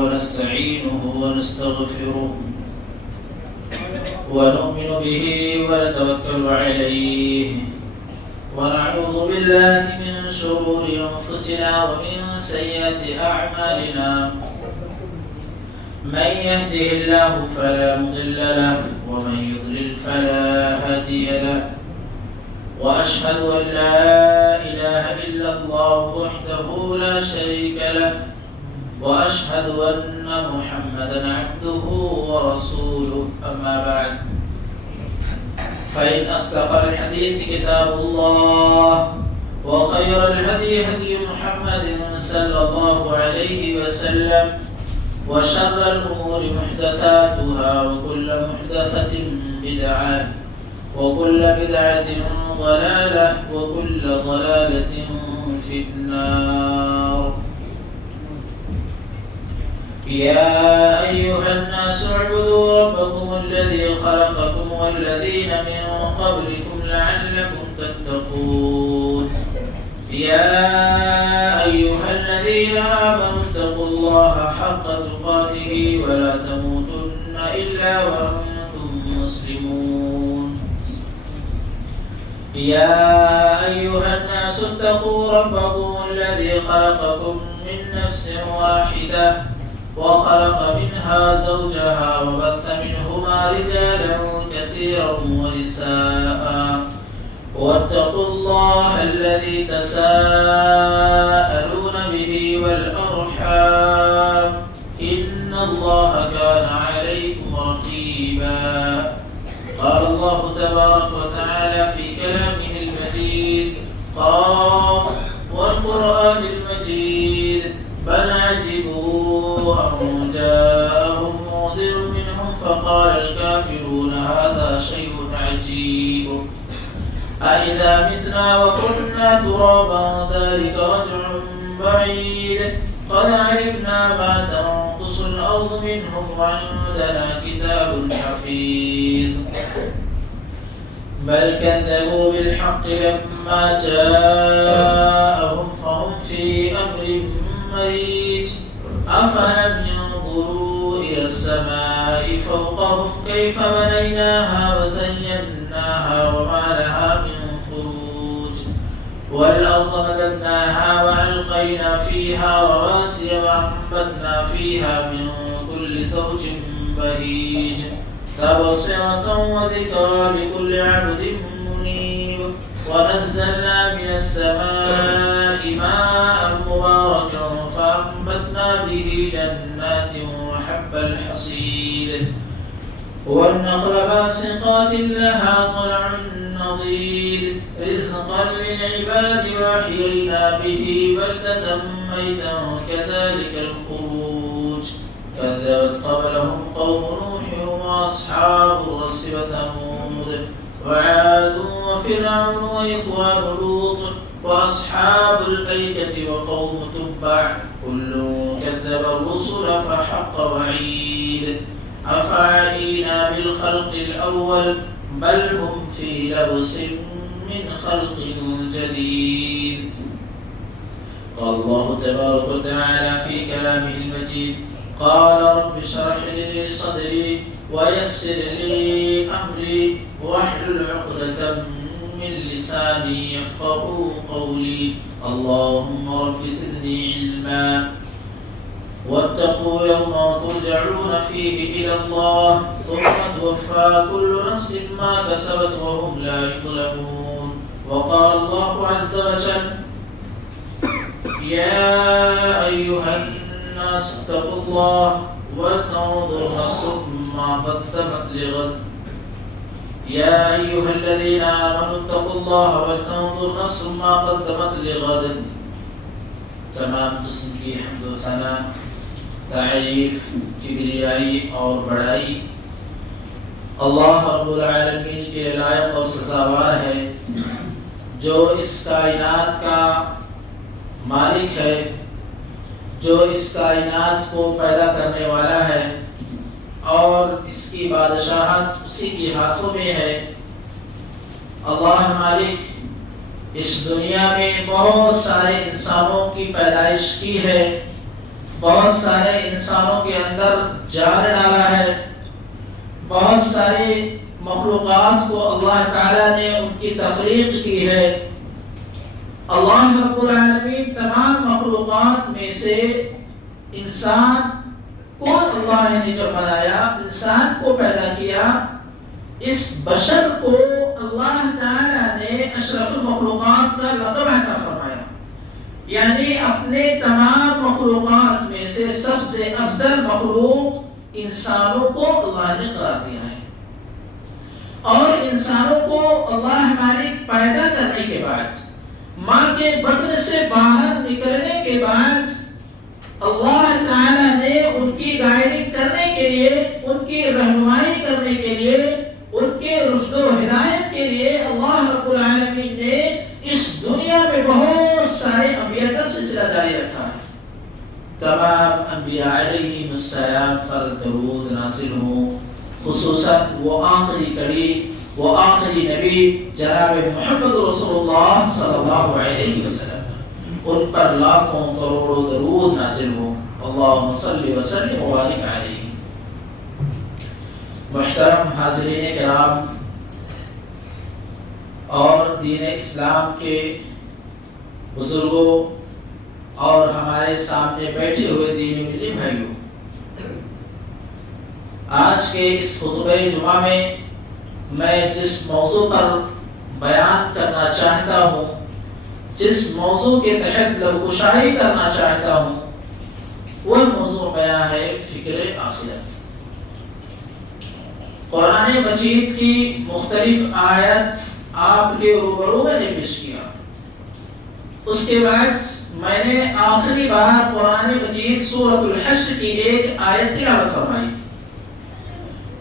ونستعينه ونستغفره ونؤمن به ونتوكل عليه ونعوذ بالله من شرور أنفسنا ومن سيئات أعمالنا من يهده الله فلا مضل له ومن يضلل فلا هادي له وأشهد أن لا إله إلا الله وحده لا شريك له وأشهد أن محمدًا عبده ورسوله أما بعد فإن أصدق الحديث كتاب الله وخير الهدي هدي محمد صلى الله عليه وسلم وشر الأمور محدثاتها وكل محدثة بدعة وكل بدعة ضلالة وكل ضلالة في النار. يا أيها الناس اعبدوا ربكم الذي خلقكم والذين من قبلكم لعلكم تتقون. يا أيها الذين آمنوا اتقوا الله حق تقاته ولا تموتن إلا وأنتم مسلمون. يا أيها الناس اتقوا ربكم الذي خلقكم من نفس واحدة وخلق منها زوجها وبث منهما رجالا كثيرا ونساء واتقوا الله الذي تساءلون به والأرحام إن الله كان عليكم رقيبا. قال الله تبارك وتعالى في كلامه المجيد قال والقرآن المجيد بل عجبوا أن جاءهم منذر منهم فقال الكافرون هذا شيء عجيب أإذا متنا وكنا ترابا ذلك رجع بعيد قد علمنا ما تنقص الأرض منهم وعندنا كتاب حفيظ بل كذبوا بالحق لما جاءهم فهم في أمر مريج أفلم ينظروا إلى السماء فوقهم كيف بنيناها وزيناها وما لها من فروج والأرض مددناها وألقينا فيها رواسي وأنبتنا فيها من كل زوج بهيج تبصرة وذكرى لكل عبد منيب ونزلنا من السماء ماء مباركا فأنبتنا به جنات وحب الحصيد والنخل باسقات لها طلع نضيد رزقا للعباد وأحيينا به بلدة ميتا كذلك الخروج كذبت قبلهم قوم نوح وأصحاب الرس وثمود وعاد وفرعون وإخوان لوط وأصحاب الأيكة وقوم تبع كل كذب الرسل فحق وعيد أفعينا بالخلق الأول بل هم في لبس من خلق جديد. قال الله تبارك وتعالى في كلامه المجيد قال رب اشرح لي صدري ويسر لي أمري واحلل عقدة من لساني يفقهوا قولي. اللهم رب زدني علما واتقوا يوما ترجعون فيه إلى الله ثم توفى كل نفس ما كسبت وهم لا يظلمون. وقال الله عز وجل يا أيها الناس اتقوا الله ولتنظر نفس ما قدمت لغد يا أيها الذين آمنوا اتقوا الله ولتنظر نفس ما قدمت لغد. تمام قسم کی حمد و ثنا تعریف کبریائی اور بڑائی اللہ رب العالمین کے لائق اور سزاوار ہے جو اس کائنات کا مالک ہے جو اس کائنات کو پیدا کرنے والا ہے اور اس کی بادشاہت اسی کے ہاتھوں میں ہے. اللہ مالک اس دنیا میں بہت سارے انسانوں کی پیدائش کی ہے بہت سارے انسانوں کے اندر جان ڈالا ہے، بہت سارے مخلوقات کو اللہ تعالیٰ نے ان کی تخلیق کی ہے۔ اللہ رب العالمین تمام مخلوقات میں سے انسان کو اللہ نے جب بنایا، انسان کو پیدا کیا، اس بشر کو اللہ تعالیٰ نے اشرف المخلوقات کا لقب عطا فرمایا، یعنی اپنے تمام مخلوقات میں سے سب سے افضل مخلوق انسانوں کو اللہ نے قرار دیا ہے۔ اور انسانوں کو اللہ مالک پیدا کرنے کے بعد، ماں کے بطن سے باہر نکلنے کے بعد، اللہ تعالیٰ نے ان کی گائیڈنگ کرنے کے لیے، ان کی رہنمائی کرنے کے لیے، ان کے رشد و ہدایت کے لیے اللہ رب العالمین نے اس دنیا میں بہت سارے انبیاء کا سلسلہ جاری رکھا ہے۔ تمام انبیاء علیہم السلام پر درود نازل ہو، خصوصاً وہ آخری کڑی، وہ آخری نبی جناب محمد رسول اللہ صلی اللہ علیہ وسلم، ان پر لاکھوں کروڑوں درود نازل ہو۔ اللہم صلی وسلم وبارک علیہ۔ محترم حاضرین کرام اور دین اسلام کے بزرگوں اور ہمارے سامنے بیٹھے ہوئے دین کے بھائیوں، آج کے اس خطبہ جمعہ میں جس موضوع پر بیان کرنا چاہتا ہوں، جس موضوع کے تحت لبگشائی کرنا چاہتا ہوں، وہ موضوع بیان ہے فکر آخرت۔ قرآن مجید کی مختلف آیت آپ کے روبرو میں نے پیش کیا، اس کے بعد میں نے آخری بار قرآن مجید سورۃ الحشر کی ایک آیت تلاوت فرمائی،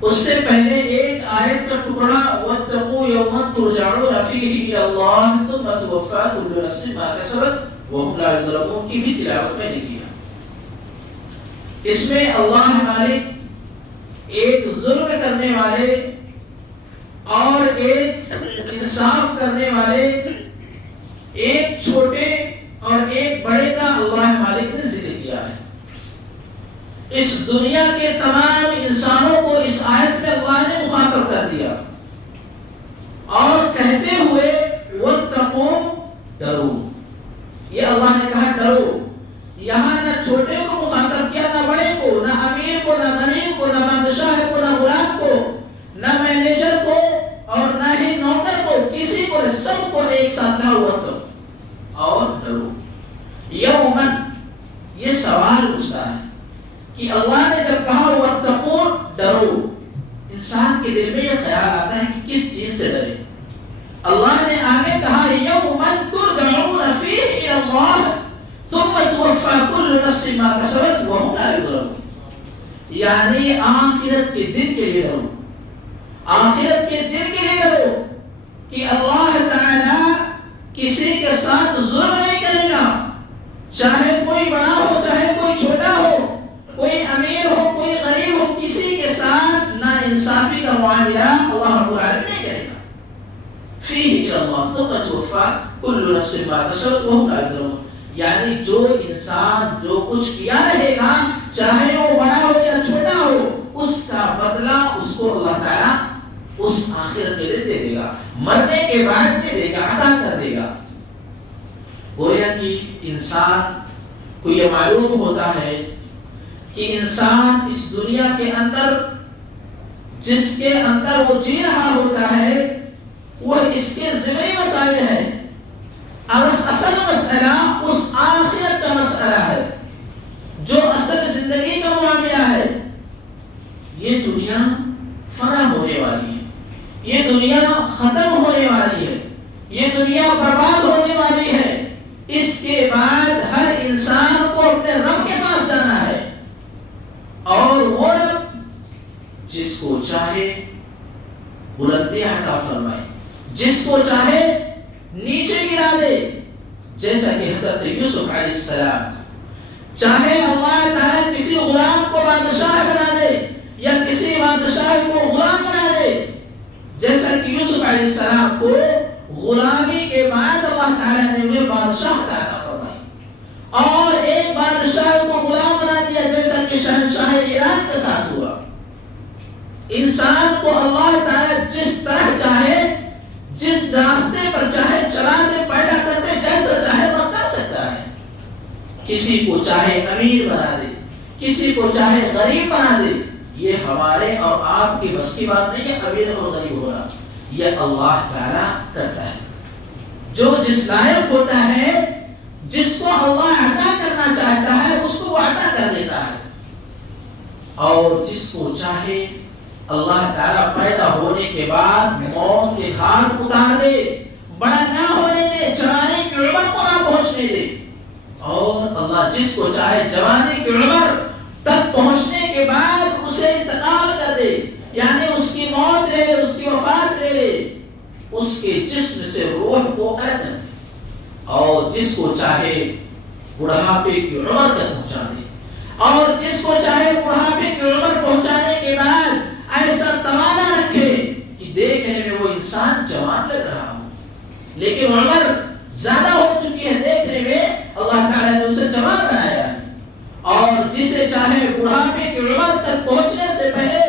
اس سے پہلے ایک آیت کا ٹکڑا وَاتَّقُوا يَوْمًا تُرْجَعُونَ فِيهِ إِلَى اللَّهِ ثُمَّ تُوَفَّى كُلُّ نَفْسٍ مَا كَسَبَتْ وَهُمْ لَا يُظْلَمُونَ کی بھی تلاوت میں نے کیا۔ اس میں اللہ مالک ایک ظلم کرنے والے اور ایک انصاف کرنے والے، ایک چھوٹے اور ایک بڑے کا اللہ مالک نے ذکر کیا ہے۔ اس دنیا کے تمام انسانوں کو اس آیت میں اللہ نے مخاطب کر دیا اور کہتے ہوئے وَاتَّقُوا، ڈرو۔ یہ اللہ نے کہا ڈرو، یہاں نہ چھوٹے کو مخاطب کیا، نہ بڑے کو، نہ امیر کو، نہ غریب کو، نہ بادشاہ کو، نہ غلام کو، نہ مینیجر کو اور نہ ہی نوکر کو، کسی کو، سب کو ایک ساتھ کہا وَاتَّقُوا اور ڈرو۔ یوماً، یہ سوال اٹھتا ہے کہ اللہ نے جب کہا وَاتَّقُوا ڈرو، انسان کے دل میں یہ خیال آتا ہے کہ کس چیز سے ڈرے۔ اللہ نے آگے کہا یوماً تُرْجَعُونَ فِیهِ إِلَى اللَّهِ ثُمَّ تُوَفَّى كُلُّ نَفْسٍ مَا كَسَبَتْ وَهُمْ لَا يُظْلَمُونَ، یعنی آخرت کے دن کے لیے ڈرو، آخرت کے دن کے لیے ڈرو کہ اللہ تعالیٰ کسی کے ساتھ ظلم نہیں کرے گا، چاہے کوئی بڑا ہو چاہے کوئی چھوٹا ہو، کوئی امیر ہو کوئی غریب ہو، کسی کے ساتھ نا انصافی کا معاملہ اللہ رب العالمین نہیں کرے گا۔ فِيهِ إِلَى اللَّهِ ثُمَّ تُوَفَّى كُلُّ نَفْسٍ مَا كَسَبَتْ وَهُمْ لَا يُظْلَمُونَ، یعنی جو انسان جو کچھ کیا رہے گا، چاہے وہ بڑا ہو یا چھوٹا ہو، اس کا بدلہ اس کو اللہ تعالیٰ اس آخرت کے دے دے گا، مرنے کے بعد دے دے گا، عطا کر دے گا۔ گویا کہ انسان کو یہ معلوم ہوتا ہے کہ انسان اس دنیا کے اندر جس کے اندر وہ جی رہا ہوتا ہے وہ اس کے ذمہ مسائل ہے، اصل مسئلہ اس آخرت کا مسئلہ ہے جو اصل زندگی کا معاملہ ہے۔ یہ دنیا فنا ہونے والی ہے، یہ دنیا ختم ہونے والی ہے، یہ دنیا برباد ہونے والی ہے، اس کے بعد ہر انسان کو اپنے رب کے پاس جانا ہے، اور وہ رب جس کو چاہے بلندی عطا فرمائے، جس کو چاہے نیچے گرا دے، جیسا کہ حضرت یوسف علیہ السلام، چاہے اللہ تعالیٰ کسی غلام کو بادشاہ بنا دے یا کسی بادشاہ کو غلام بنا دے، جیسا کہ یوسف علیہ السلام کو غلامی کے بعد اللہ تعالیٰ نے انہیں بادشاہ عطا فرمائی، اور ایک بادشاہ کو غلام بنا دیا جیسا کہ شہنشاہ ایران کے ساتھ ہوا۔ انسان کو اللہ تعالیٰ جس طرح چاہے، جس راستے پر چاہے چلا دے، پیدا کر دے، جیسا چاہے وہ کر سکتا ہے۔ کسی کو چاہے امیر بنا دے، کسی کو چاہے غریب بنا دے۔ یہ ہمارے اور آپ کی بس کی بات نہیں ہے امیر اور غریب ہونا، یہ اللہ تعالیٰ کرتا ہے۔ جو جس لائق ہوتا ہے، جس کو اللہ عطا کرنا چاہتا ہے، اس کو وہ عطا کر دیتا ہے، اور جس کو چاہے اللہ تعالیٰ پیدا ہونے کے بعد موت کے گھاٹ اتار دے، بڑا نہ ہونے دے، جوانی کی عمر کو نہ پہنچنے دے، اور اللہ جس کو چاہے جوانی کی عمر تک پہنچنے کے بعد اسے انتقال کر دے، یعنی اس کی موت لے لے، اس کی وفات لے لے، اس کے جسم سے روح کو الگ کر دے، اور جس کو چاہے بڑھاپے کی عمر تک پہنچا دے، اور جس کو چاہے بڑھاپے کی عمر پہنچانے کے بعد ایسا توانا رکھے کہ دیکھنے میں وہ انسان جوان لگ رہا ہو، لیکن عمر زیادہ ہو چکی ہے، دیکھنے میں اللہ تعالیٰ نے اسے جوان بنایا ہے، اور جسے چاہے بڑھاپے کی عمر تک پہنچنے سے پہلے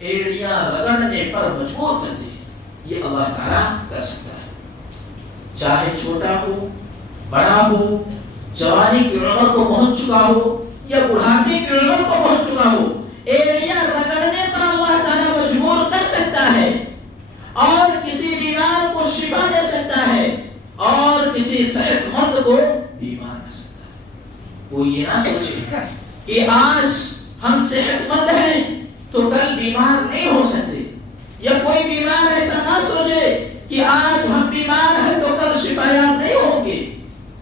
ایڑیاں رگڑنے پر مجبور کر دے، یہ اللہ تعالیٰ کر سکتا ہے۔ چاہے چھوٹا ہو، بڑا ہو، جوانی کی عمر کو پہنچ چکا ہو یا بڑھاپے کی عمر کو پہنچ چکا ہو، ایڑیاں رگڑنے پر اللہ تعالیٰ مجبور کر سکتا ہے، اور کسی بیمار کو شفا دے سکتا ہے، اور کسی صحت مند کو بیمار کر سکتا ہے۔ وہ یہ نہ سوچے کہ آج ہم صحت مند ہیں تو کل بیمار نہیں ہو سکتے، یا کوئی بیمار ایسا نہ سوچے کہ آج ہم بیمار ہیں تو کل شفایاب نہیں ہوں گے۔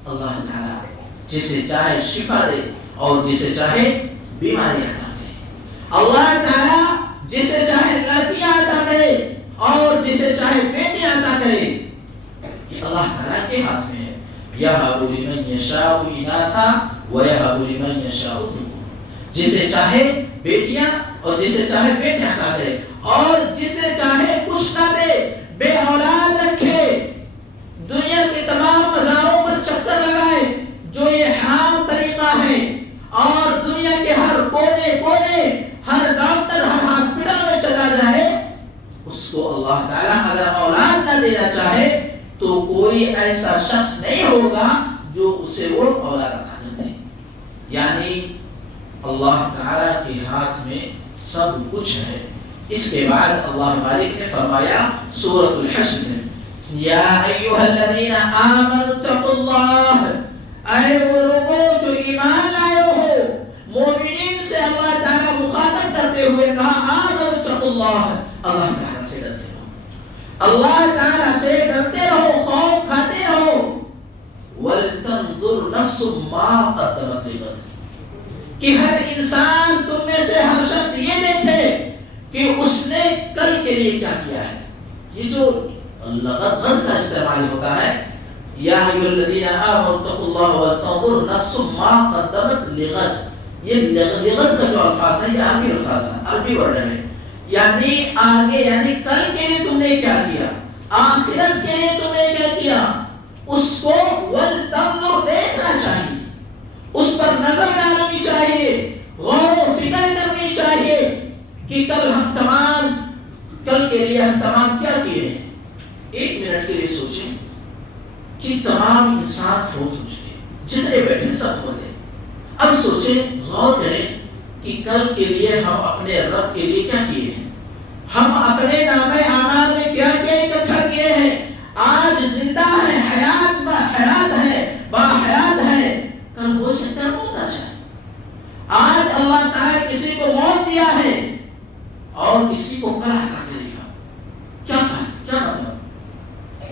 اللہ تعالیٰ جسے چاہے شفا دے اور جسے چاہے بیماری عطا کرے، اللہ تعالیٰ جسے چاہے لڑکیاں عطا کرے اور جسے چاہے بیٹیاں عطا کرے، یہ اللہ تعالیٰ کے ہاتھ میں ہے۔ یَهَبُ لِمَن یَشَاءُ إِنَاثًا وَيَهَبُ لِمَن یَشَاءُ الذُّکُورَ، جسے چاہے بیٹیاں اور جسے چاہے بیٹے عطا کرے، اور جسے چاہے کچھ نہ دے، بے اولاد رکھے، دنیا کے تمام مزاروں پر چکر لگائے جو یہ حرام طریقہ ہے، اور دنیا کے ہر کونے کونے، ہر ڈاکٹر، ہر ہاسپٹل میں چلا جائے، اس کو اللہ تعالیٰ اگر اولاد نہ دینا چاہے تو کوئی ایسا شخص نہیں ہوگا جو اسے وہ اولاد عطا کر دے۔ یعنی اللہ تعالیٰ کے ہاتھ میں سب کچھ ہے۔ اس کے بعد اللہ مالک نے فرمایا سورۃ الحشر میں، یا ایھا الذین آمنوا اتقوا اللہ، اے وہ لوگوں جو ایمان لائے ہو، مومنین سے اللہ تعالیٰ مخاطب کرتے ہوئے کہا آمنوا اتقوا اللہ، اللہ تعالیٰ سے ڈرتے رہو، اللہ تعالیٰ سے ڈرتے رہو، خوف کھاتے رہو، ولتنظر نفس ما قدمت لغد، کہ ہر انسان تم میں سے ہر شخص یہ دیکھے کہ اس نے کل کے لیے کیا کیا ہے۔ یہ جو غد کا استعمال ہوتا ہے، یا ایھا الذین آمنوا اتقوا اللہ ولتنظر نفس ما قدمت لغد، یہ لغد کا جو الفاظ ہے یہ عربی الفاظ ہے، عربی ورڈ ہے، یعنی آگے، یعنی کل کے لیے تم نے کیا کیا، آخرت کے لیے تم نے کیا کیا، اس کو ولتنظر دیکھنا چاہیے، اس پر نظر ڈالنی چاہیے، غور و فکر کرنی چاہیے کہ کل کے لیے ہم تمام کیا کیے ہیں۔ ایک منٹ کے لیے سوچیں کہ تمام انسان فوت ہو چکے، جتنے بیٹھے سب ہو گئے، اب سوچیں، غور کریں کہ کل کے لیے ہم اپنے رب کے لیے کیا کیے ہیں، ہم اپنے نامہ اعمال میں کیا کیا اکٹھا کیے ہیں، آج زندہ ہے، حیات ہے، باحیات ہے، کل ہو سکتا ہے موت آ جائے۔ آج اللہ تعالیٰ کسی کو موت دیا ہے اور کسی کو کل عطا کرے گا، کیا مطلب؟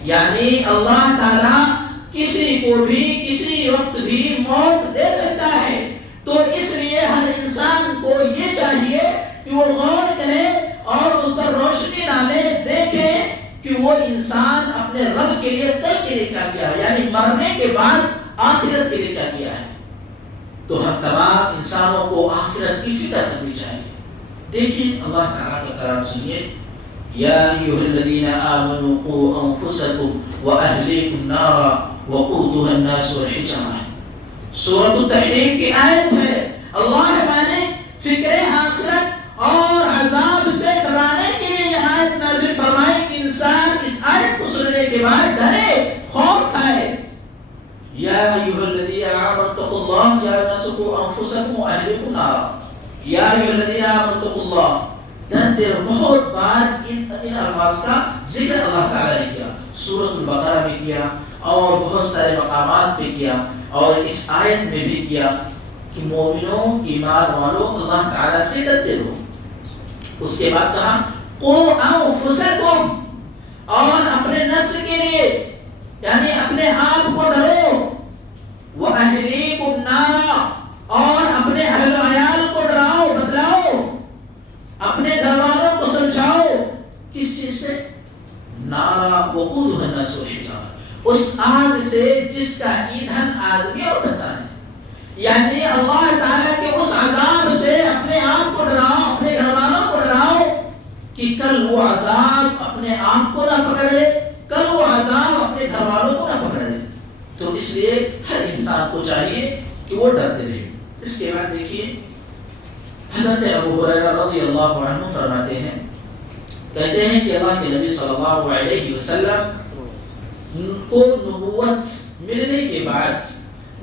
یعنی اللہ تعالیٰ کسی کو بھی کسی وقت بھی موت دے سکتا ہے، تو اس لیے ہر انسان کو یہ چاہیے کہ وہ غور کرے اور اس پر روشنی ڈالے، دیکھے کہ وہ انسان اپنے رب کے لیے کل کے لیے کیا کیا ہے، یعنی مرنے کے بعد آخرت کے لیے کیا کیا ہے۔ تو ہم تمام انسانوں کو آخرت کی فکر کرنی چاہیے۔ دیکھیے اللہ تعالیٰ کا کلام سنیے، یا ایھا الذین آمنوا قوا انفسکم واہلیکم نارا وقودها الناس والحجارہ، سورۃ التحریم کی آیت ہے. اللہ مالک فکر آخرت اور عذاب سے ڈرانے کے لیے یہ آیت نازل فرمائی کہ انسان اس آیت کو سننے کے بعد ڈرے، خوف کھائے. یا ایھا الذین آمنوا اتقوا اللہ یا الناس قوا انفسکم واہلیکم نارا. یا ایھا الذین آمنوا اتقوا اللہ. ڈرتے رہو. بہت بار ان الفاظ کا ذکر اللہ تعالیٰ نے کیا، سورۃ البقرہ میں کیا اور بہت سارے مقامات پہ کیا اور اس آیت میں بھی کیا کہ مومنوں، ایمان والوں، اللہ تعالیٰ سے ڈرتے رہو. اس کے بعد کہا قوا انفسکم، اور اپنے نفس کے لیے یعنی اپنے آپ کو ڈرو، وَأَهْلِيكُمْ نَارًا، اور اپنے اہل و عیال کو ڈراؤ، بتلاؤ، اپنے گھر والوں کو سمجھاؤ. کس چیز سے؟ نارا وقودها الناس والحجارہ، اس آگ سے جس کا ایندھن آدمی اور بتانے. یعنی اللہ تعالیٰ کے اس عذاب سے اپنے آپ کو ڈراؤ، اپنے گھر والوں کو ڈراؤ کہ کل وہ عذاب اپنے آپ کو نہ پکڑ لے، کل وہ عذاب اپنے گھر والوں کو نہ پکڑ لے. تو اس لیے ہر انسان کو چاہیے کہ وہ ڈرتے رہے. اس کے بعد دیکھیے حضرت ابو ہریرہ رضی اللہ عنہ فرماتے ہیں، کہتے ہیں کہ اللہ کے نبی صلی اللہ علیہ وسلم کو نبوت ملنے کے بعد،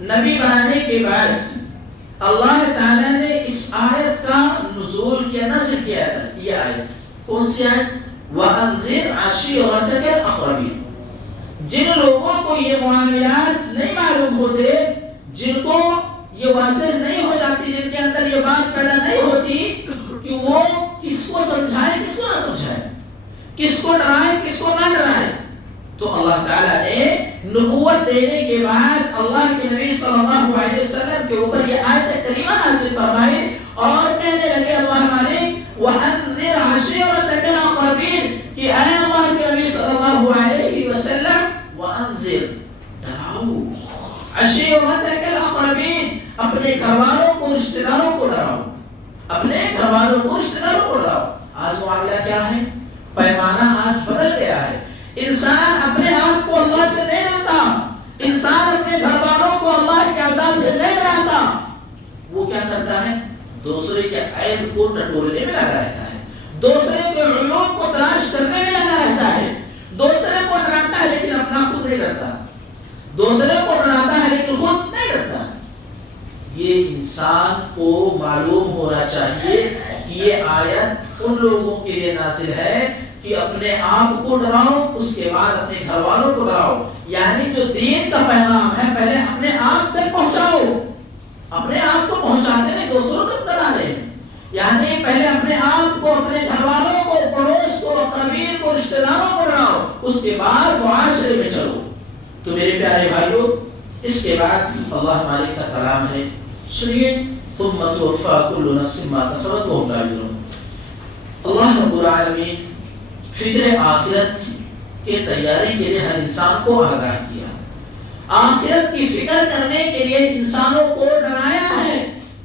نبی بنانے کے بعد اللہ تعالیٰ نے اس آیت کا نزول کیا، نازل کیا تھا. یہ آیت کون سی آیت؟ وَأَنذِرْ عَشِيرَتَكَ الْأَقْرَبِينَ. جن لوگوں کو یہ معاملات نہیں معلوم ہوتے، جن کو یہ واضح نہیں ہو جاتی، جن کے اندر یہ بات پیدا نہیں ہوتی کہ وہ کس کو سمجھائے کس کو نہ سمجھائے، کس کو ڈرائے کس کو نہ ڈرائے، تو اللہ تعالیٰ نے نبوت دینے کے بعد اللہ کے نبی صلی اللہ علیہ وسلم کے اوپر یہ آیت کریمہ نازل فرمائی اور کہنے لگے اللہ مالک وَأَنذِرْ عَشِيرَتَكَ الْأَقْرَبِينَ، کہ اے اللہ کے نبی صلی اللہ علیہ وسلم وَأَنذِرْ، ڈراؤ، عَشِيرَتَكَ الْأَقْرَبِينَ، اپنے گھر والوں کو، رشتہ داروں کو ڈراؤ، اپنے گھر والوں کو، رشتہ داروں کو ڈراؤ. آج معاملہ کیا ہے؟ پیمانہ آج بدل گیا ہے. انسان اپنے آپ کو اللہ سے نہیں ڈرتا، انسان اپنے گھر والوں کو اللہ کے عذاب سے نہیں ڈراتا. وہ کیا کرتا ہے؟ دوسرے کے عیب کو ٹٹولنے میں لگا رہتا ہے، دوسرے کے عیوب کو تلاش کرنے میں لگا رہتا ہے، دوسرے کو ڈراتا ہے لیکن اپنا خود نہیں ڈرتا، دوسرے کو ڈراتا ہے لیکن خود نہیں ڈرتا. یہ انسان کو معلوم ہونا چاہیے کہ یہ آیت ان لوگوں کے لیے نازل ہے کہ اپنے آپ کو ڈراؤ، اس کے بعد اپنے گھر والوں کو ڈراؤ. یعنی جو دین کا پیغام ہے پہلے اپنے آپ تک پہنچاؤ، اپنے آپ کو پہنچاتے نہیں دوسروں تک ڈرا رہے ہیں. یعنی پہلے اپنے آپ کو، اپنے گھر والوں کو، پڑوس کو، قبیل کو، رشتہ داروں کو ڈراؤ، اس کے بعد معاشرے میں چلو. تو میرے پیارے بھائیوں، اس کے بعد اللہ مالک کا کلام ہے، سنیے ثم توفى كل نفس ما كسبت وهم لا يظلمون. اللہ رب العالمین فکر آخرت کے تیاری کے لیے ہر انسان کو آگاہ کیا، آخرت کی فکر کرنے کے لیے انسانوں کو ڈرایا ہے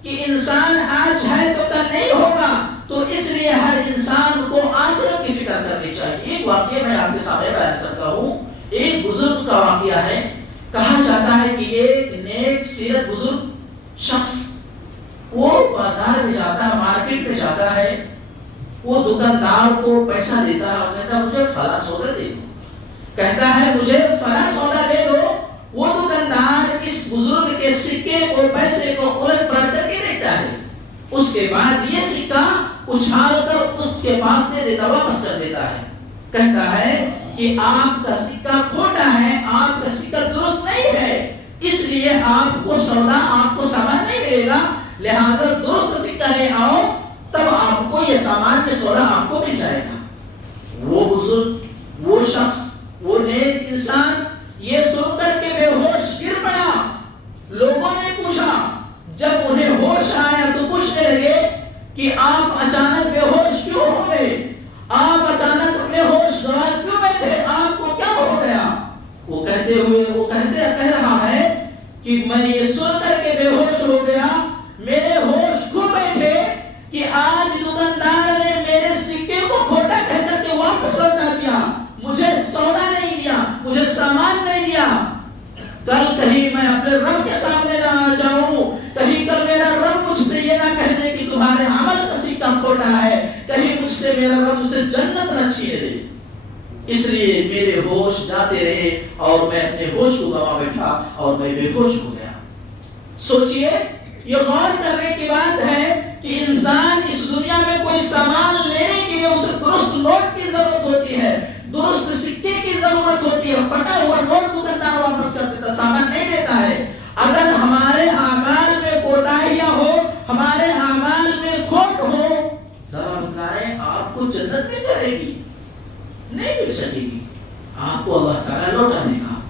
کہ انسان آج ہے تو کل نہیں ہوگا. تو اس لیے ہر انسان کو آخرت کی فکر کرنی چاہیے. ایک واقعہ میں آپ کے سامنے بیان کرتا ہوں. ایک بزرگ کا واقعہ ہے. کہا جاتا ہے کہ ایک نیک سیرت بزرگ شخص وہ بازار میں جاتا ہے، مارکیٹ میں جاتا ہے، وہ دکاندار کو پیسہ دیتا ہے اور کہتا ہے مجھے فلاں سودا دے دو، کہتا ہے مجھے فلاں سودا دے دو. وہ دکاندار اس بزرگ کے سکے کو، پیسے کو الٹ پلٹ کر کے دیتا ہے. اس کے بعد یہ سکہ اچھال کر اس کے پاس دے دیتا، واپس کر دیتا ہے. کہتا ہے کہ آپ کا سکہ کھوٹا ہے، آپ کا سکہ درست نہیں ہے، اس لیے آپ کو سودا، آپ کو سامان نہیں ملے گا، لہذا درست سکہ لے آؤ تب آپ کو یہ سامان میں سودا آپ کو مل جائے گا. وہ بزرگ، وہ شخص، وہ نیک انسان یہ سن کر کے بے ہوش گر پڑا. لوگوں نے پوچھا، جب انہیں ہوش آیا تو پوچھنے لگے کہ آپ اچانک بے ہوش کیوں ہو گئے، آپ اچانک اپنے ہوش گنوا کیوں بیٹھے، آپ کو کیا ہو گیا؟ وہ کہہ رہا ہے کہ میں یہ سن کر کے بے ہوش ہو گیا، میرے ہوش کھو بیٹھے کہ آج دکاندار نے میرے سکے کو کھوٹا کہہ کر کے واپس لوٹا دیا، مجھے سودا نہیں دیا، مجھے سامان نہیں دیا. کل کہیں میں اپنے رب کے سامنے نہ آ جاؤں، کہیں کل میرا رب مجھ سے یہ نہ کہہ دے کہ تمہارے عمل کا سکہ کھوٹا ہے، کہیں مجھ سے میرا رب مجھ سے جنت نہ چھین لے۔ اس لیے میرے ہوش جاتے رہے اور میں اپنے ہوش کو گوا بیٹھا اور میں بے ہوش ہو گیا۔ سوچئے، یہ غور کرنے کی بات ہے کہ انسان اس دنیا میں کوئی سامان لینے کے لیے اسے درست نوٹ کی ضرورت ہوتی ہے، درست سکے کی ضرورت ہوتی ہے۔ پھٹا ہوا نوٹ دکاندار واپس کر دیتا، سامان نہیں دیتا ہے۔ اگر ہمارے اعمال میں کوتاہیاں ہو، ہمارے اعمال میں کھوٹ ہو، ذرا بتائیں آپ کو جنت مل جائے گی؟ نہیں مل سکے گی، آپ کو اللہ تعالیٰ لوٹا دے گا۔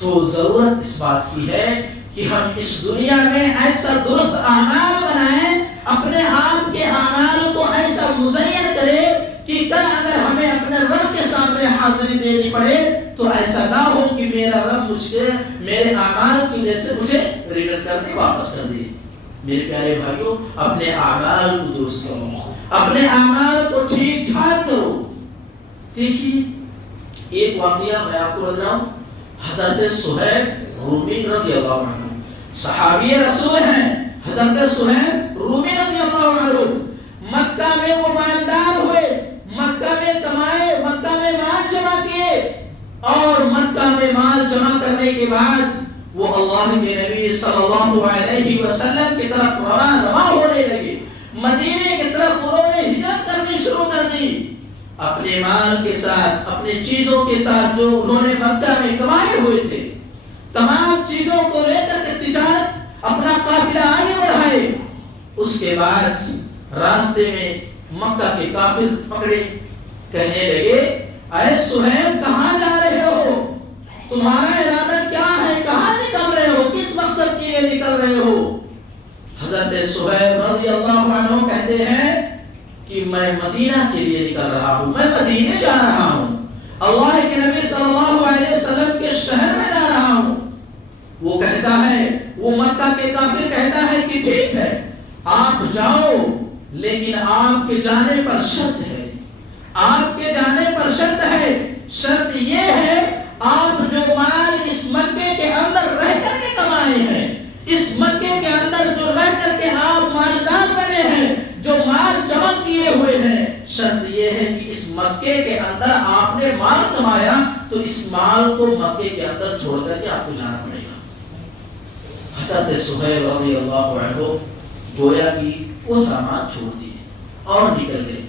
تو ضرورت اس بات کی ہے کہ ہم اس دنیا میں ایسا درست اعمال بنائیں، اپنے آپ کے اعمال کو ایسا مزین کریں کہ کل اگر ہمیں اپنے رب کے سامنے حاضری دینی پڑے تو ایسا نہ ہو کہ میرا رب مجھ کے میرے اعمال کی وجہ سے مجھے ریٹرن کر دے، واپس کر دے۔ میرے پیارے بھائیوں، اپنے اعمال کو درست کرو، اپنے اعمال کو ٹھیک ٹھاک کرو۔ دیکھیے، ایک واقعہ میں آپ کو بتاؤں، حضرت صہیب رومی رضی اللہ عنہ صحابی رسول ہیں۔ حضرت صہیب رومی رضی اللہ عنہ مکہ میں وہ مالدار ہوئے، مکہ میں کمائے، مکہ میں مال جمع کیے، اور مکہ میں مال جمع کرنے کے بعد وہ اللہ کے نبی صلی اللہ علیہ وسلم کی طرف رواں ہونے لگے۔ مدینے کی طرف انہوں نے ہجرت کرنی شروع کر دی، اپنے مال کے ساتھ، اپنے چیزوں کے ساتھ جو انہوں نے مکہ میں کمائے ہوئے تھے، تمام چیزوں کو لے کر کے تجارت اپنا قافلہ آگے بڑھائے۔ اس کے بعد راستے میں مکہ کے کافر پکڑے، کہنے لگے، اے صہیب کہاں جا رہے ہو؟ تمہارا ارادہ کیا ہے؟ کہاں نکل رہے ہو؟ کس مقصد کے لیے نکل رہے ہو؟ حضرت صہیب رضی اللہ عنہ کہتے ہیں کہ میں مدینہ کے لیے نکل رہا ہوں، میں مدینے جا رہا ہوں، اللہ کے نبی صلی اللہ علیہ وسلم کے شہر میں جا رہا ہوں۔ وہ کہتا ہے، وہ مکہ کے کافر کہتا ہے کہ ٹھیک ہے آپ جاؤ، لیکن آپ کے جانے پر شرط ہے، آپ کے جانے پر شرط ہے۔ شرط یہ ہے، آپ جو مال اس مکے کے اندر رہ کر کے کمائے ہیں، اس مکے کے اندر جو رہ کر کے آپ مالدار بنے ہیں، جو مال جمع کیے ہوئے ہیں، شرط یہ ہے کہ اس مکے کے اندر آپ نے مال کمایا تو اس مال کو مکے کے اندر چھوڑ کر کے آپ کو جانا پڑے گا۔ حضرت صہیب رضی اللہ عنہ گویا کہ وہ سامان چھوڑ دیے اور نکل گئے۔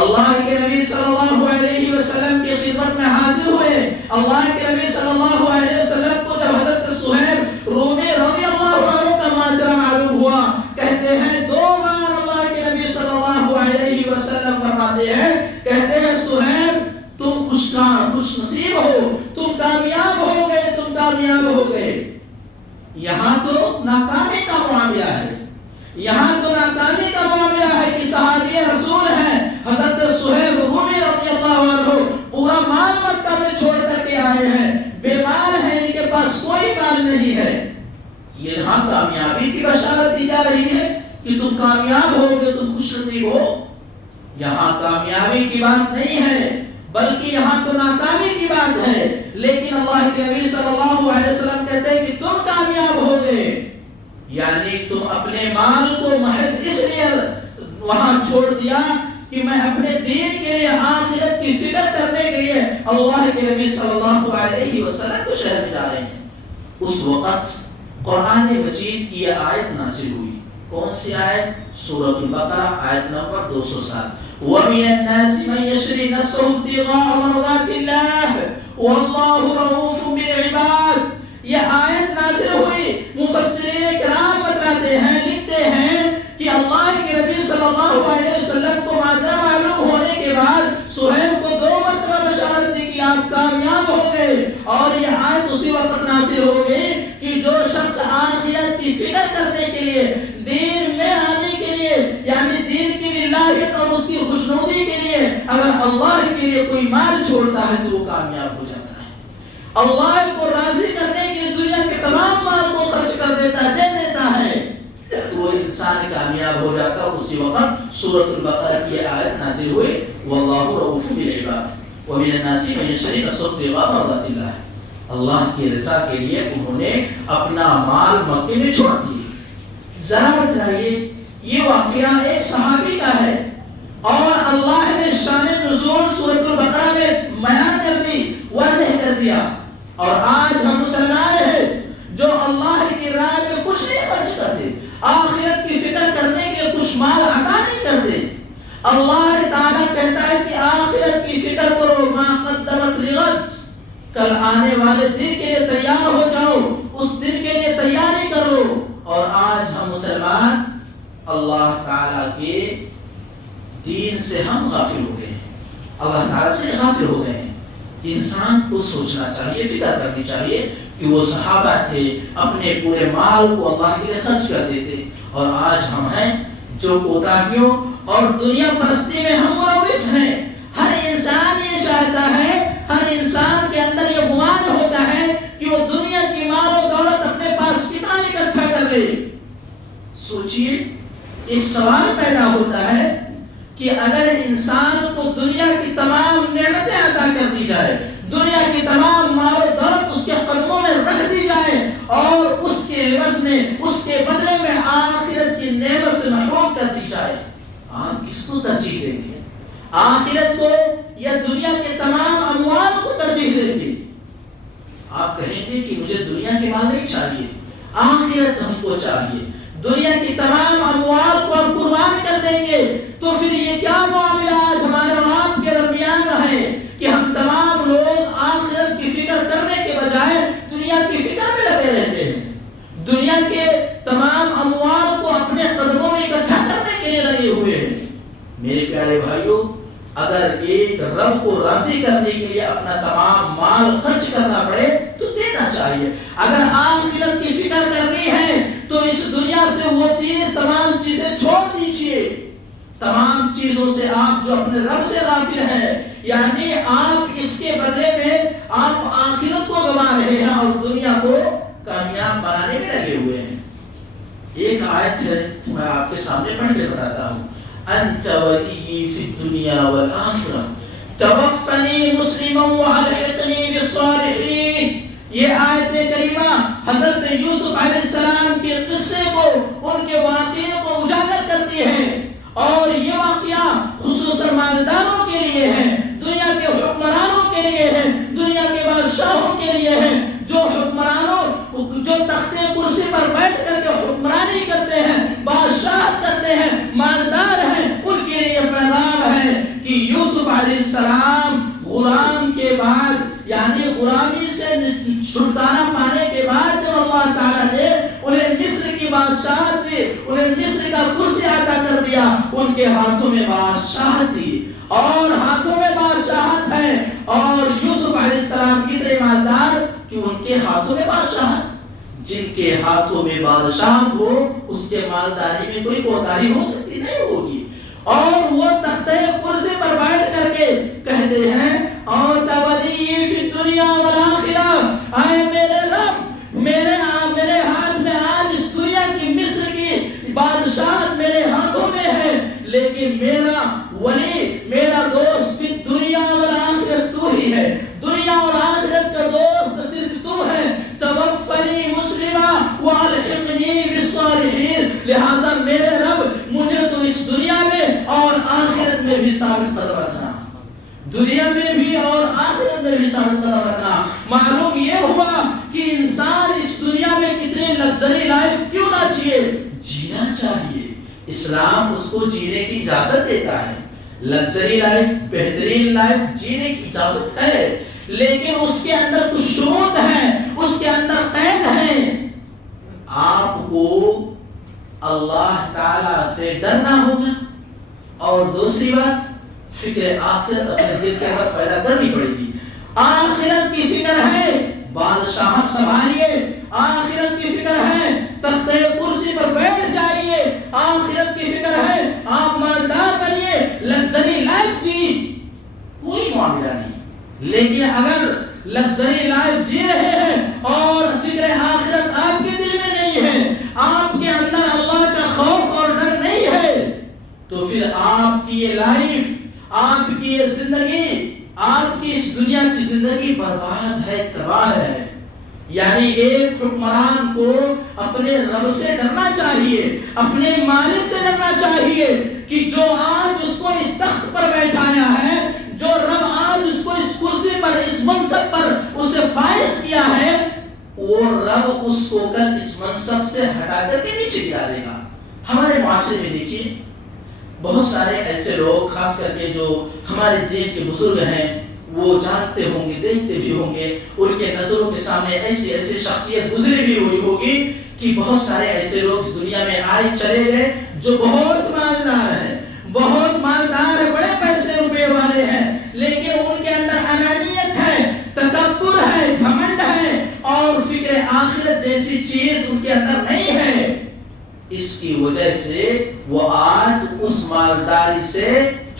اللہ کے نبی صلی اللہ علیہ وسلم کی خدمت میں حاضر ہوئے۔ اللہ کے نبی صلی اللہ علیہ وسلم کو جب حضرت صہیب رومی رضی اللہ عنہ کا ماجرا معلوم ہوا، کہتے ہیں 2 بار اللہ کے نبی صلی اللہ علیہ وسلم فرماتے ہیں، کہتے ہیں صہیب تم خوش نصیب ہو، تم کامیاب ہو گئے، تم کامیاب ہو گئے۔ یہاں تو ناکامی کا معاملہ ہے، یہاں تو ناکامی کا معاملہ ہے کہ صحابی رسول ہیں حضرت صہیب رومی رضی اللہ عنہ، پورا مال مکہ میں چھوڑ کر کے آئے ہیں، بے مال ہیں، ان کے پاس کوئی مال نہیں ہے۔ یہاں کامیابی کی بشارت دی جا رہی ہے کہ تم کامیاب ہو گے، تم خوش نصیب ہو۔ یہاں کامیابی کی بات نہیں ہے، بلکہ یہاں تو ناکامی کی بات ہے۔ لیکن اللہ کے نبی صلی اللہ علیہ وسلم کہتے ہیں کہ تم کامیاب ہو گئے، یعنی تم اپنے مال کو محض اس لیے وہاں چھوڑ دیا کہ میں اپنے دین کے لیے، آخرت کی فکر کرنے کے لیے اللہ کے نبی صلی اللہ علیہ وسلم کو شہر میں جا رہے ہیں۔ اس وقت قرآن مجید کی یہ آیت نازل ہوئی۔ کون سی آیت؟ سورۃ البقرہ آیت نمبر 207۔ وَمِنَ النَّاسِ مَن يَشْرِي نَفْسَهُ ابْتِغَاءَ مَرْضَاتِ اللَّهِ وَاللَّهُ رَءُوفٌ بِالْعِبَادِ۔ یہ آیت نازل ہوئی، مفسرین کرام بتاتے ہیں، لکھتے ہیں کہ اللہ کے نبی صلی اللہ علیہ وسلم کو ماجرا معلوم ہونے کے بعد صہیب کو 2 مرتبہ بشارت دی کہ آپ کامیاب ہو گئے، اور یہ آیت اسی وقت نازل ہو گئی کہ جو شخص آخرت کی فکر کرنے کے لیے، دین میں آنے کے لیے، یعنی دین کی للہیت اور اس کی خوشنودی کے لیے اگر اللہ کے لیے کوئی مال چھوڑتا ہے تو وہ کامیاب ہو جاتا ہے۔ اللہ کو راضی کرنے کے لیے دنیا کے تمام مال کو خرچ کر دیتا ہے، دے دیتا ہے، تو وہ انسان کامیاب ہو جاتا ہے۔ اسی وقت سورۃ البقرہ کی آیت نازل ہوئی، واللہ رؤوف بالعباد ومن الناس من یشری نفسه ابتغاء مرضات اللہ۔ اللہ کی رضا کے لیے انہوں نے اپنا مال مکے میں چھوڑ دیے۔ ذرا بتائیے، یہ واقعہ ایک صحابی کا ہے اور اللہ نے شان نزول سورۃ البقرہ میں بیان کر دی، واضح کر دیا، اور آج ہم مسلمان ہیں جو اللہ کی راہ میں کچھ نہیں خرچ کرتے، آخرت کی فکر کرنے کے لیے کچھ مال عطا نہیں کرتے۔ اللہ تعالیٰ کہتا ہے کہ آخرت کی فکر کرو، ما قدمت لغد، کل آنے والے دن کے لیے تیار ہو جاؤ، اس دن کے لیے تیاری کر لو۔ اور آج ہم مسلمان اللہ تعالیٰ کے دین سے ہم غافل ہو گئے ہیں، اللہ تعالیٰ سے غافل ہو گئے ہیں۔ انسان کو سوچنا چاہیے، فکر کرنی چاہیے کہ وہ صحابہ تھے، اپنے پورے مال کو اللہ کے لیے خرچ کر دیتے، اور آج ہم ہیں جو کوتاہیوں اور دنیا پرستی میں ہم ملوث ہیں۔ ہر انسان یہ چاہتا ہے، ہر انسان کے اندر یہ گمان ہوتا ہے کہ وہ دنیا کی مال و دولت اپنے پاس کتنا اکٹھا کر لے۔ سوچئے، ایک سوال پیدا ہوتا ہے کہ اگر انسان کو دنیا کی تمام نعمتیں عطا کر دی جائے، دنیا کی تمام مال و دولت اس کے قدموں میں رکھ دی جائے، اور اس کے عوض میں، اس کے بدلے میں آخرت کی نعمت سے محروم کر دی جائے، آپ کس کو ترجیح دیں گے؟ آخرت کو یا دنیا کے تمام اموال کو ترجیح دیں گے؟ آپ کہیں گے کہ مجھے دنیا کے مال نہیں چاہیے، آخرت ہم کو چاہیے، دنیا کی تمام اموال کو ہم قربان کر دیں گے۔ تو پھر یہ کیا معاملہ آج ہمارے اور آپ کے درمیان ہے کہ ہم تمام لوگ آخرت کی فکر کرنے کے بجائے دنیا کی فکر میں لگے رہتے ہیں، دنیا کے تمام اموال کو اپنے قدموں میں اکٹھا کرنے کے لیے لگے ہوئے ہیں۔ میرے پیارے بھائیوں، اگر ایک رب کو راضی کرنے کے لیے اپنا تمام مال خرچ کرنا پڑے تو دینا چاہیے۔ اگر آخرت کی فکر کرنی ہے تو اس دنیا سے وہ چیز، تمام چیزیں چھوڑ دیجئے، تمام چیزوں سے آپ جو اپنے رب سے غافل ہیں، یعنی آپ اس کے بدلے میں آپ آخرت کو گوا رہے ہیں اور دنیا کو کامیاب بنانے میں لگے ہوئے ہیں۔ ایک آیت ہے، میں آپ کے سامنے پڑھ کے بتاتا ہوں، انت ولی فی الدنیا والآخرہ توفنی مسلما والحقنی بالصالحین۔ یہ آیت کریمہ حضرت یوسف علیہ السلام کے قصے کو، ان کے واقعے کو اجاگر کرتی ہے، اور یہ واقعہ خصوصاً مالداروں کے لیے ہے، دنیا کے حکمرانوں کے لیے ہے، دنیا کے بادشاہوں کے لیے ہے، جو حکمرانوں، جو تختے کرسی پر بیٹھ کر کے حکمرانی کرتے ہیں، بادشاہت کرتے ہیں، مالدار ہیں، ان کے لیے پیغام ہے کہ یوسف علیہ السلام غلام کے بعد، یعنی غلامی سے چھٹکارا پانے کے بعد جب اللہ تعالیٰ نے انہیں مصر کی بادشاہت دی، انہیں مصر کا کرسی عطا کر دیا، ان کے ہاتھوں میں بادشاہت دی، اور ہاتھوں میں بادشاہت ہے، اور یوسف علیہ السلام اتنے مالدار کہ ان کے ہاتھوں میں بادشاہت، جن کے ہاتھوں میں بادشاہت ہو اس کے مالداری میں کوئی کوتاہی ہو سکتی نہیں ہوگی، اور وہ تختے کرسی پر بیٹھ کر کے کہتے ہیں اور تولی فی الدنیا والآخرہ، اے میرے رب، میرے ہاتھ میں آج اس دنیا کی مصر کی بادشاہت میرے ہاتھوں میں ہے، لیکن میرا ولی، میرا دوست فی الدنیا والآخرہ تو ہی ہے، دنیا اور آخرت کا دوست صرف تو ہے، توفنی مسلما والحقنی بالصالحین، لہذا میرے رب مجھے تو اس دنیا میں اور آخرت میں بھی ثابت قدم رکھنا، دنیا میں بھی اور آخرت میں بھی ثابت قدم رکھنا۔ معلوم یہ ہوا کہ انسان اس دنیا میں کتنے لگژری لائف کیوں نہ جیے، جینا چاہیے، اسلام اس کو جینے کی اجازت دیتا ہے، لگژری لائف، بہترین لائف جینے کی اجازت ہے، لیکن اس کے اندر کچھ شروط ہیں، اس کے اندر قید ہیں۔ آپ کو اللہ تعالیٰ سے ڈرنا ہوگا، اور دوسری بات فکر آخرت اپنے دل کے اندر پیدا کرنی پڑے گی۔ آخرت کی فکر ہے، بادشاہت سنبھالیے، آخرت کی فکر ہے، تختے کرسی پر بیٹھ جائیے، آخرت کی فکر ہے، آپ مالدار بنیے، لگژری لائف جی، کوئی معاملہ نہیں۔ لیکن اگر لگژری لائف جی رہے ہیں اور فکر آخرت آپ کے دل میں نہیں ہے، آپ کے اندر اللہ کا خوف اور ڈر نہیں ہے، تو پھر آپ کی یہ لائف، آپ کی یہ زندگی آپ کی اس دنیا کی زندگی برباد ہے، تباہ ہے. یعنی ایک حکمران کو اپنے رب سے ڈرنا چاہیے، اپنے مالک سے ڈرنا چاہیے کہ جو آج اس کو اس تخت پر بیٹھایا ہے، جو رب آج اس کو اس کرسی پر، اس منصب پر اسے فائز کیا ہے، وہ رب اس کو کل اس منصب سے ہٹا کر کے نیچے گرا دے گا. ہمارے معاشرے میں دیکھیے بہت سارے ایسے لوگ، خاص کر کے جو ہمارے دین کے بزرگ ہیں، وہ جانتے ہوں گے، دیکھتے بھی ہوں گے، ان کے نظروں کے سامنے ایسی ایسی شخصیت گزری بھی ہوئی ہوگی کہ بہت سارے ایسے لوگ اس دنیا میں آئے چلے گئے جو بہت مالدار ہیں، بہت مالدار ہے، بڑے پیسے روپے والے ہیں، لیکن ان کے اندر انانیت ہے، تکبر ہے، گھمنڈ ہے، اور فکر آخرت جیسی چیز ان کے اندر نہیں ہے. اس کی وجہ سے وہ آج اس مالداری سے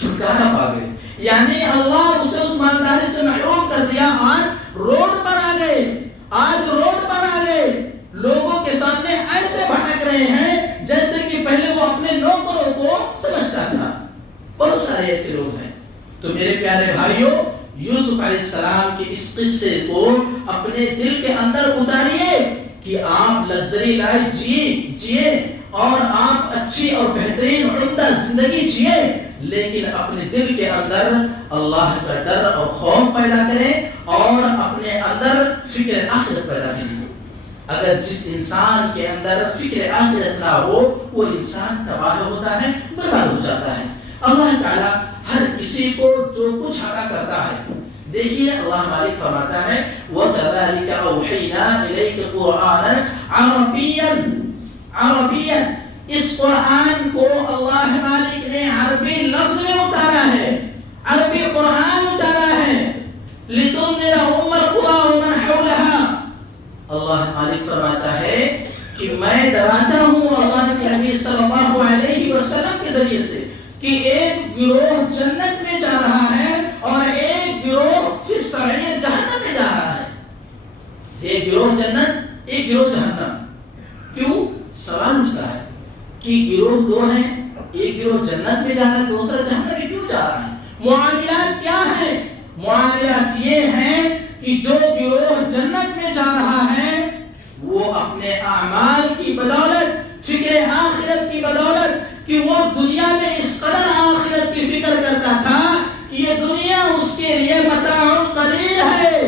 چھٹکارا پا گئے. یعنی اللہ اسے اس مالداری سے محروم کر دیا. آج روڈ پر آ گئے، آج روڈ پر آ گئے، لوگوں کے سامنے ایسے بھٹک رہے ہیں جیسے کہ پہلے وہ اپنے نوکروں کو سمجھتا تھا. بہت سارے ایسے لوگ ہیں. تو میرے پیارے بھائیوں، یوسف علیہ السلام کے اس قصے کو اپنے دل کے اندر اتاریے کہ آپ لگژری لائف جیے اور آپ اچھی اور بہترین عمدہ زندگی جیے، لیکن اپنے دل کے اندر اللہ کا ڈر اور خوف پیدا کریں اور اپنے اندر فکر آخرت پیدا کریں. اگر جس انسان کے اندر فکر آخرت نہ ہو، وہ انسان تباہ ہوتا ہے، برباد ہو جاتا ہے. اللہ تعالیٰ ہر کسی کو جو کچھ عطا کرتا ہے. دیکھیے اللہ مالک فرماتا ہے وَكَذَلِكَ أَوْحَيْنَا إِلَيْكَ قُرْآنًا عَرَبِيًّا. اس قرآن کو اللہ مالک نے عربی لفظ میں اتارا ہے، عربی قرآن اتارا ہے. لِتُنذِرَ أُمَّ الْقُرَىٰ وَمَنْ حَوْلَهَا. اللہ مالک فرماتا ہے کہ میں ڈراتا ہوں اللہ کے نبی صلی اللہ علیہ وسلم کے ذریعے سے کہ ایک گروہ جنت میں جا رہا ہے اور ایک گروہ فی السعیر جہنم میں جا رہا ہے. ایک گروہ جنت، ایک گروہ جہنم. کیوں؟ سوال اٹھتا ہے کہ گروہ دو ہیں، ایک گروہ جنت میں جا رہا ہے، دوسرا جہنم میں کیوں جا رہا ہے؟ معاملات کیا ہیں؟ معاملات یہ ہیں کہ جو گروہ جنت میں جا رہا ہے وہ اپنے اعمال کی بدولت، فکر آخرت کی بدولت، کہ وہ دنیا میں اس قدر آخرت کی فکر کرتا تھا کہ یہ دنیا اس کے لیے متاع قلیل ہے.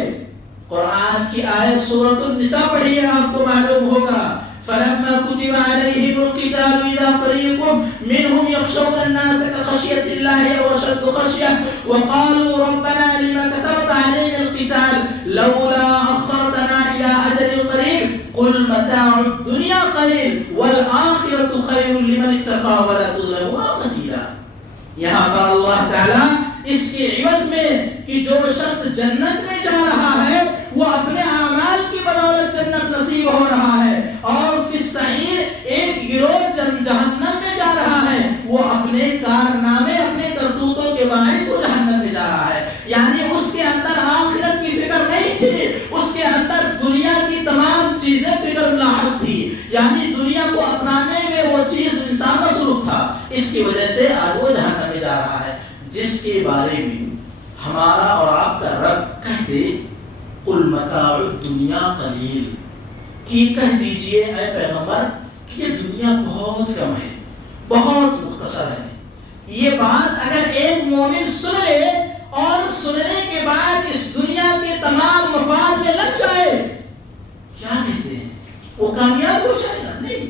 قرآن کی آیت سورۃ النساء پڑھیے، آپ کو معلوم ہوگا فَلَمَّا كُتِبَ عَلَيْهِمُ الْقِتَالُ إِذَا فَرِيقٌ مِّنْهُمْ يَخْشَوْنَ النَّاسَ كَخَشْيَةِ اللَّهِ أَوْ أَشَدُّ خَشْيَةً وَقَالُوا رَبَّنَا لِمَ كَتَبْتَ عَلَيْنَا الْقِتَالَ لَوْلَا أَخَّرْتَنَا إِلَىٰ أَجَلٍ قَرِيبٍ قُلْ مَتَاعُ الدُّنْيَا قَلِيلٌ وَالْآخِرَةُ خَيْرٌ لِمَنِ اتَّقَىٰ وَلَا تُظْلَمُونَ فَتِيلًا. یہاں پر اللہ تعالیٰ اس کے عوض میں کہ جو شخص جنت میں جا رہا ہے وہ اپنے اعمال کی بدولت جنت نصیب ہو رہا ہے، اور فی السعیر ایک گروہ جہنم میں جا رہا ہے، وہ اپنے کارنامے، اپنے کرتوتوں کے باعث وہ جہنم میں جا رہا ہے. یعنی اس کے اندر آخرت کی فکر نہیں تھی، اس کے اندر دنیا کی تمام چیزیں فکر لاحق تھی. یعنی دنیا کو اپنانے میں وہ چیز انسان مصروف تھا، اس کی وجہ سے آج وہ جہنم میں جا رہا ہے. جس کے بارے میں ہمارا اور آپ کا رب کہہ دے قُلْ مَتَاعُ الدُّنْيَا قَلِيلٌ، کہ کہہ دیجئے اے پیغمبر کہ یہ دنیا بہت کم ہے، بہت مختصر ہے. یہ بات اگر ایک مومن سن لے اور سننے کے بعد اس دنیا کے تمام مفاد میں لگ جائے، کیا کہتے ہیں وہ کامیاب ہو جائے گا؟ نہیں.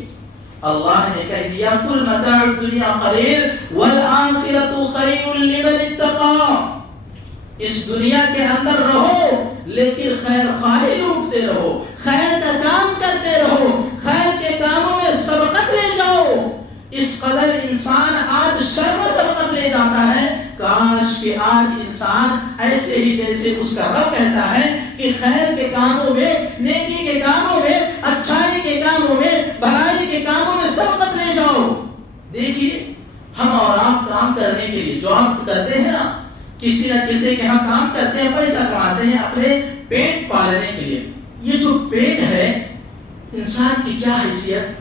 اللہ نے کہہ دیا قُلْ مَتَاعُ الدُّنْيَا قَلِيلٌ وَالْآخِرَةُ خَيْرٌ لِمَنِ اتَّقَىٰ. اس دنیا کے اندر رہو لیکن خیر خواہی لوٹتے رہو، خیر کا کام کرتے رہو، خیر کے کاموں میں سبقت لے جاؤ. اس قدر انسان آج شر میں سبقت لے جاتا ہے، کاش کہ آج انسان ایسے ہی جیسے اس کا رب کہتا ہے کہ خیر کے کاموں میں، نیکی کے کاموں میں، اچھائی کے کاموں میں، بھلائی کے کاموں میں سبقت لے جاؤ. دیکھیے ہم اور آپ کام کرنے کے لیے جو آپ کرتے ہیں نا، کسی نہ کسی کے ہاں کام کرتے ہیں، پیسہ کماتے ہیں اپنے پیٹ پالنے کے لیے. یہ جو پیٹ ہے انسان کی کیا حیثیت،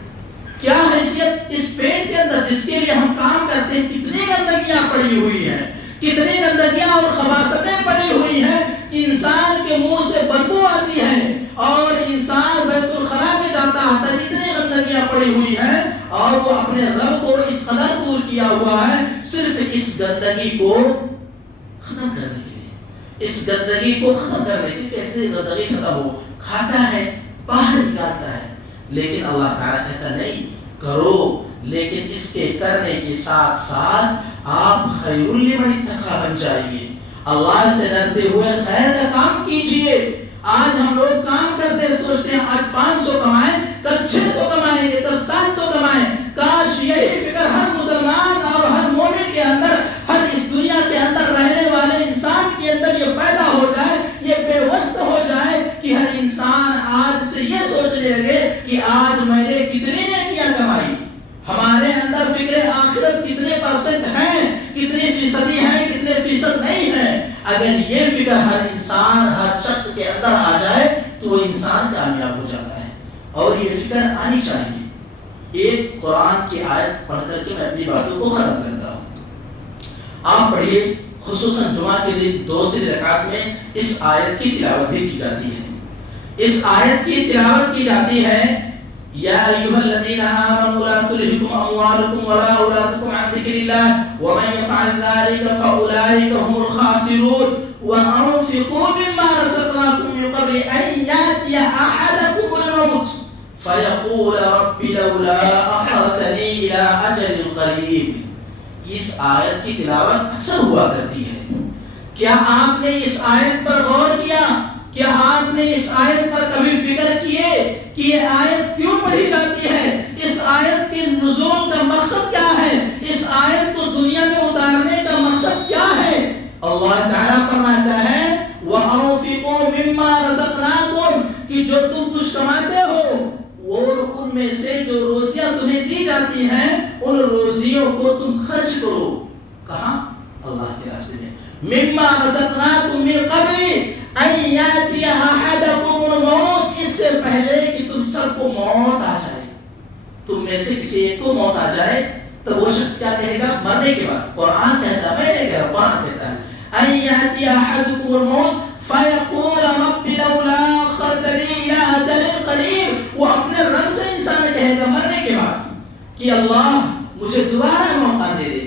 اس پیٹ کے اندر جس کے لیے ہم کام کرتے ہیں کتنی گندگیاں پڑی ہوئی ہیں، کتنی گندگیاں اور خباثتیں پڑی ہوئی ہیں کہ انسان کے منہ سے بدبو آتی ہے اور انسان بیت الخلا میں جاتا ہے، اتنی گندگیاں پڑی ہوئی ہیں اور وہ اپنے رب کو اس قدر دور کیا ہوا ہے صرف اس گندگی کو ختم کرنے کے لیے، اس گندگی کو ختم کرنے کے لیے۔ کیسے گندگی ختم ہو؟ کھاتا ہے، باہر نکالتا ہے، لیکن اللہ تعالیٰ کہتا نہیں کرو، لیکن اس کے کرنے کے ساتھ ساتھ آپ خیر لمن اتقى بن جائیے، اللہ سے ڈرتے ہوئے خیر کا کام کیجئے۔ آج ہم لوگ کام کرتے ہیں، سوچتے ہیں آج 500 کمائیں، کل 600 کمائیں گے، کل 700 کمائیں۔ کاش یہی فکر ہر مسلمان اور ہر مومن کے اندر، ہر اس دنیا کے اندر رہنے والے انسان کے اندر یہ پیدا ہو جائے، یہ بے وسط ہو جائے کہ ہر انسان آج سے یہ سوچنے لگے کہ آج میں نے کتنی نیکیاں کمائی۔ ہمارے اندر فکر آخرت کتنے پرسنٹ ہیں، کتنی فیصدی ہیں، کتنے فیصد نہیں ہیں۔ اگر یہ فکر ہر انسان، ہر شخص کے اندر آ جائے تو وہ انسان کامیاب ہو جاتا ہے، اور یہ فکر آنی چاہیے۔ ایک قرآن کی آیت پڑھ کر کے میں اپنی باتوں کو ختم کرتا ہوں۔ آپ پڑھیے، خصوصاً جمعہ کے دن دوسری رکعت میں اس آیت کی تلاوت بھی کی جاتی ہے۔ اس آیت کی تلاوت کی جاتی ہے، یا ایھا الذین آمنوا لا تلہکم اموالکم ولا اولادکم عن ذکر اللہ ومن یفعل ذلک فاولئک هم الخاسرون وانفقوا مما رزقناکم من قبل ان یأتی احدکم الموت فیقول رب لولا اخرتنی الی اجل قریب۔ اس آیت کی تلاوت اکثر ہوا کرتی ہے۔ کیا آپ نے اس آیت پر غور کیا؟ کیا آپ نے اس آیت پر کبھی فکر کیے کہ یہ آیت کیوں پڑھی جاتی ہے؟ اس آیت کے نزول کا مقصد کیا ہے؟ اس آیت کو دنیا میں اتارنے کا مقصد کیا ہے؟ اللہ تعالیٰ فرماتا ہے وَأَنفِقُوا مِمَّا رَزَقْنَاكُمْ، کہ جو تم کچھ کماتے ہو اور ان میں سے جو روزیاں تمہیں دی جاتی ہیں ان روزیوں کو تم خرچ کرو۔ کہاں؟ اللہ کے راستے میں۔ مِمَّا رَزَقْنَاكُمْ مِن قَبْلِ ان یاتی احدکم الموت، اس سے پہلے کہ تم سب کو موت آ جائے، تم میں سے کسی ایک کو موت آ جائے، تو وہ شخص کیا کہے گا مرنے کے بعد؟ قرآن کہتا ہے، میں نہیں کہہ رہا، قرآن کہتا ہے ان یاتی احدکم الموت فیقول رب لولا اخرتنی الی اجل قریب۔ وہ اپنے رب سے انسان کہے گا مرنے کے بعد کہ اللہ مجھے دوبارہ موقع دے دے،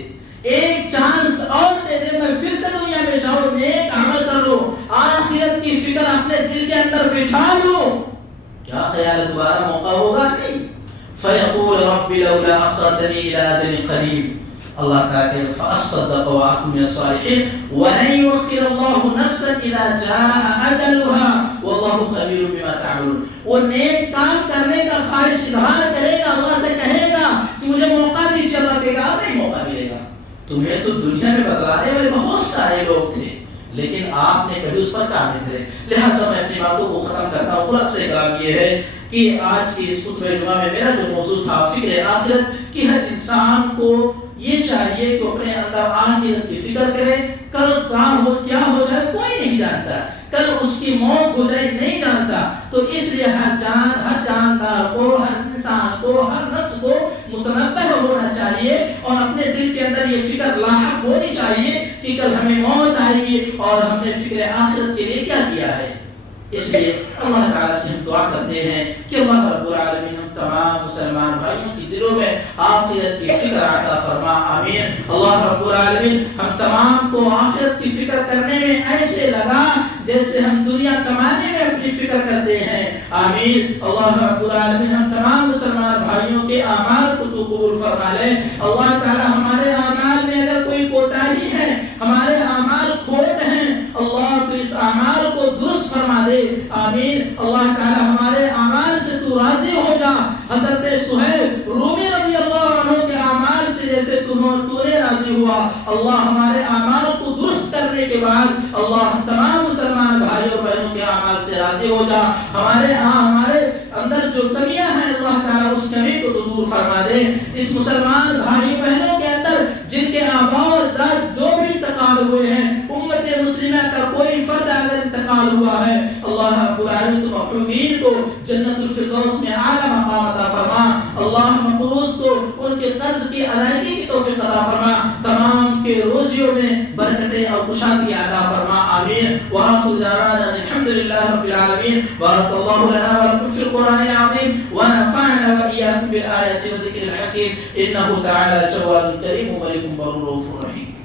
ایک چانس اور دے دے، میں پھر سے دنیا میں جاؤں، نیک عمل کر لو، آخرت کی فکر اپنے دل کے اندر بٹھا لو۔ کیا خیال دوبارہ موقع ہوگا؟ نہیں۔ فیقول رب لولا اخرتنی الی اجل قریب، اللہ تعالیٰ کہ فاصدق واکن من الصالحین ولن یؤخر اللہ نفسا اذا جاء اجلها واللہ خبیر بما تعملون۔ وہ نیک کام کرنے کا خواہش اظہار کرے گا، اللہ سے کہے گا کہ مجھے موقع دیجیے، اللہ کہے گا اب نہیں موقع ملے گا، تمہیں تو دنیا میں بتلانے والے بہت سارے لوگ تھے لیکن آپ نے کبھی اس پر کام نہیں کرے۔ لہٰذا میں اپنی باتوں کو ختم کرتا ہوں۔ خلاصہ کلام یہ ہے کہ آج کی اس خطبہ جمعہ میں میرا جو موضوع تھا فکر آخرت، کہ ہر انسان کو یہ چاہیے کہ اپنے اندر آخرت کی فکر کرے۔ کل کیا ہو جائے کوئی نہیں جانتا، کل اس کی موت ہو جائے نہیں جانتا، تو اس لیے ہر جاندار کو، ہر انسان کو، ہر نفس کو متنبہ ہونا چاہیے اور اپنے دل کے اندر یہ فکر لاحق ہونی چاہیے کہ کل ہمیں موت آئے گی اور ہم نے فکر آخرت کے لیے کیا کیا ہے۔ اس لیے اللہ تعالیٰ سے ہم دعا کرتے ہیں کہ اللہ رب العالمین ہم تمام مسلمان بھائیوں کی دلوں میں آخرت کی فکر عطا فرما، آمین۔ اللہ رب العالمین ہم تمام کو آخرت کی فکر کرنے میں ایسے لگا جیسے ہم دنیا کمانے میں اپنی فکر کرتے ہیں، آمین۔ اللہ رب العالمین ہم تمام مسلمان بھائیوں کے اعمال کو تو قبول فرما لے۔ اللہ تعالیٰ ہمارے اعمال میں اگر کوئی کوتاہی ہے، ہمارے اعمال کھوٹ ہیں، اللہ تو اس اعمال کو درست فرما دے، آمین۔ اللہ تعالی ہمارے اعمال سے تو راضی ہو جا۔ حضرت سہیل رومی رضی اللہ عنہ کے اعمال سے جیسے تو نے راضی ہوا، اللہ ہمارے اعمال کو درست کرنے کے بعد اللہ ہم تمام مسلمان بھائیوں اور بہنوں کے اعمال سے راضی ہو جا۔ ہمارے اندر جو کمیاں ہیں اللہ تعالیٰ اس کمی کو تو دور فرما دے۔ اس مسلمان بھائیوں بہنوں کے اندر جن کے آباء و اجداد جو بھی انتقال ہوئے ہیں، امت مسلمہ کا کوئی فرد اگر انتقال ہوا ہے، اللہ رب العالمین تو محرومین کو جنت الفردوس میں اعلیٰ مقام عطا فرما۔ اللہ مقروض کو ان کے قرض کی ادائیگی کی توفیق عطا فرما، تمام کے روزیوں میں برکت برکتیں اور کشادگی عطا فرما آمین وآخر دعوانا الحمد لله رب العالمين بارك الله لنا ولكم في القرآن العظيم ونفعنا وإياكم بالآيات والذكر الحكيم إنه تعالى جواد كريم ملك بر رؤوف رحيم